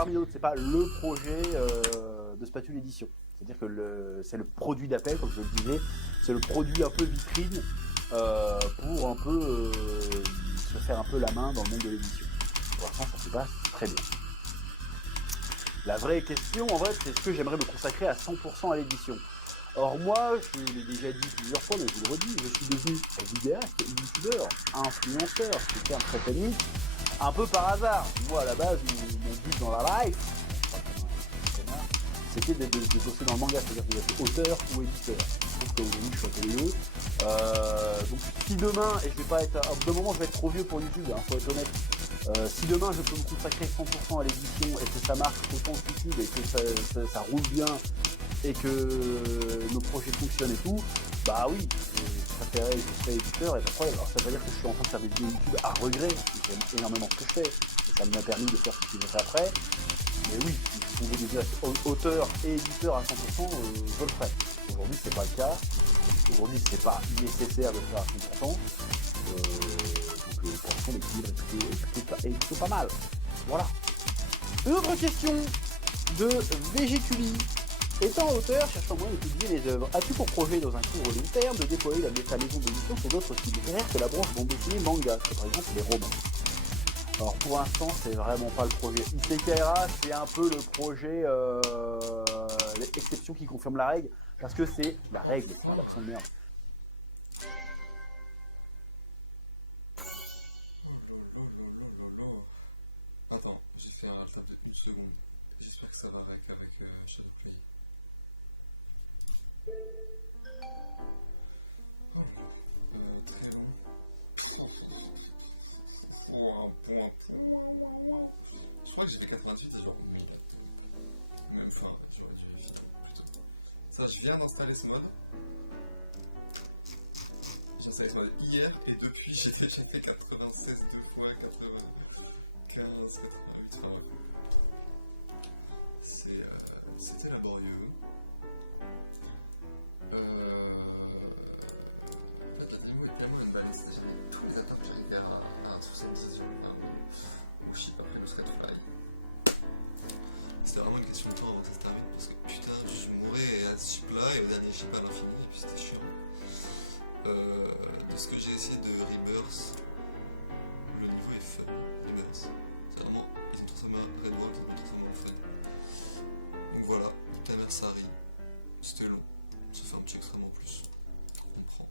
parmi d'autres, c'est pas le projet de Spatule Édition. C'est-à-dire que c'est le produit d'appel, comme je le disais, c'est le produit un peu vitrine pour un peu se faire un peu la main dans le monde de l'édition. Pour l'instant, ça se passe très bien. La vraie question, en vrai, c'est est-ce que j'aimerais me consacrer à 100% à l'édition. Or moi, je l'ai déjà dit plusieurs fois, mais je le redis, je suis devenu vidéaste, youtubeur, influenceur, terme très technique, un peu par hasard. Moi, à la base, mon but dans la life, c'était de bosser dans le manga, c'est-à-dire que j'étais auteur ou éditeur. Sauf que aujourd'hui, je suis un peu les deux. Donc si demain, et je vais pas être, à un moment, je vais être trop vieux pour YouTube, faut être honnête. Si demain je peux me consacrer 100% à l'édition et que ça marche autant que possible et que ça roule bien et que nos projets fonctionnent et tout, bah oui, je préférerais être éditeur et après, alors ça veut dire que je suis en train de faire des vidéos YouTube à regret, j'aime énormément ce que je fais, ça m'a permis de faire ce que j'ai fait après, mais oui, si vous voulez être auteur et éditeur à 100%, je le ferai. Aujourd'hui c'est pas le cas, aujourd'hui c'est pas nécessaire de le faire à 100%, pour l'équilibre est plutôt pas mal. Voilà. Une autre question de Végétuli. Étant auteur, cherchant moyen de publier les œuvres, as-tu pour projet dans un court ou long terme de déployer ta maison d'édition sur d'autres similaires que la branche bande dessinée manga, par exemple les romans? Alors pour l'instant, c'est vraiment pas le projet. Isekaiara, c'est un peu le projet l'exception qui confirme la règle, parce que c'est la règle. Enfin. Oh lolo. Attends, j'ai fait un alt-tab de 1 seconde. J'espère que ça va avec Shadowplay. Oh là là. Très long. Je crois que j'ai fait 98 et genre 1000 à top. Même enfin, j'aurais dû finir plus tôt. Ça, je viens d'installer ce mode. J'ai installé ce mode hier et depuis j'ai déjà fait 96 deux fois, 95, 88, enfin bref. C'était laborieux. En fait la démo est tellement unbalanced, j'arrivais tous les atteintes, j'arrivais à 70 genre, enfin, au chip après le threadfly. C'était vraiment une question de temps avant que ça se termine parce que putain je mourais à ce chip là et au dernier chip à l'infini et puis c'était chiant. De ce que j'ai essayé de Rebirth, le niveau est fun. Rebirth, c'est vraiment, ils ont transformé Red World, ils l'ont transformé en fun. Donc voilà, ta mère Sari, c'était long, ça fait un petit extrêmement plus, on prend.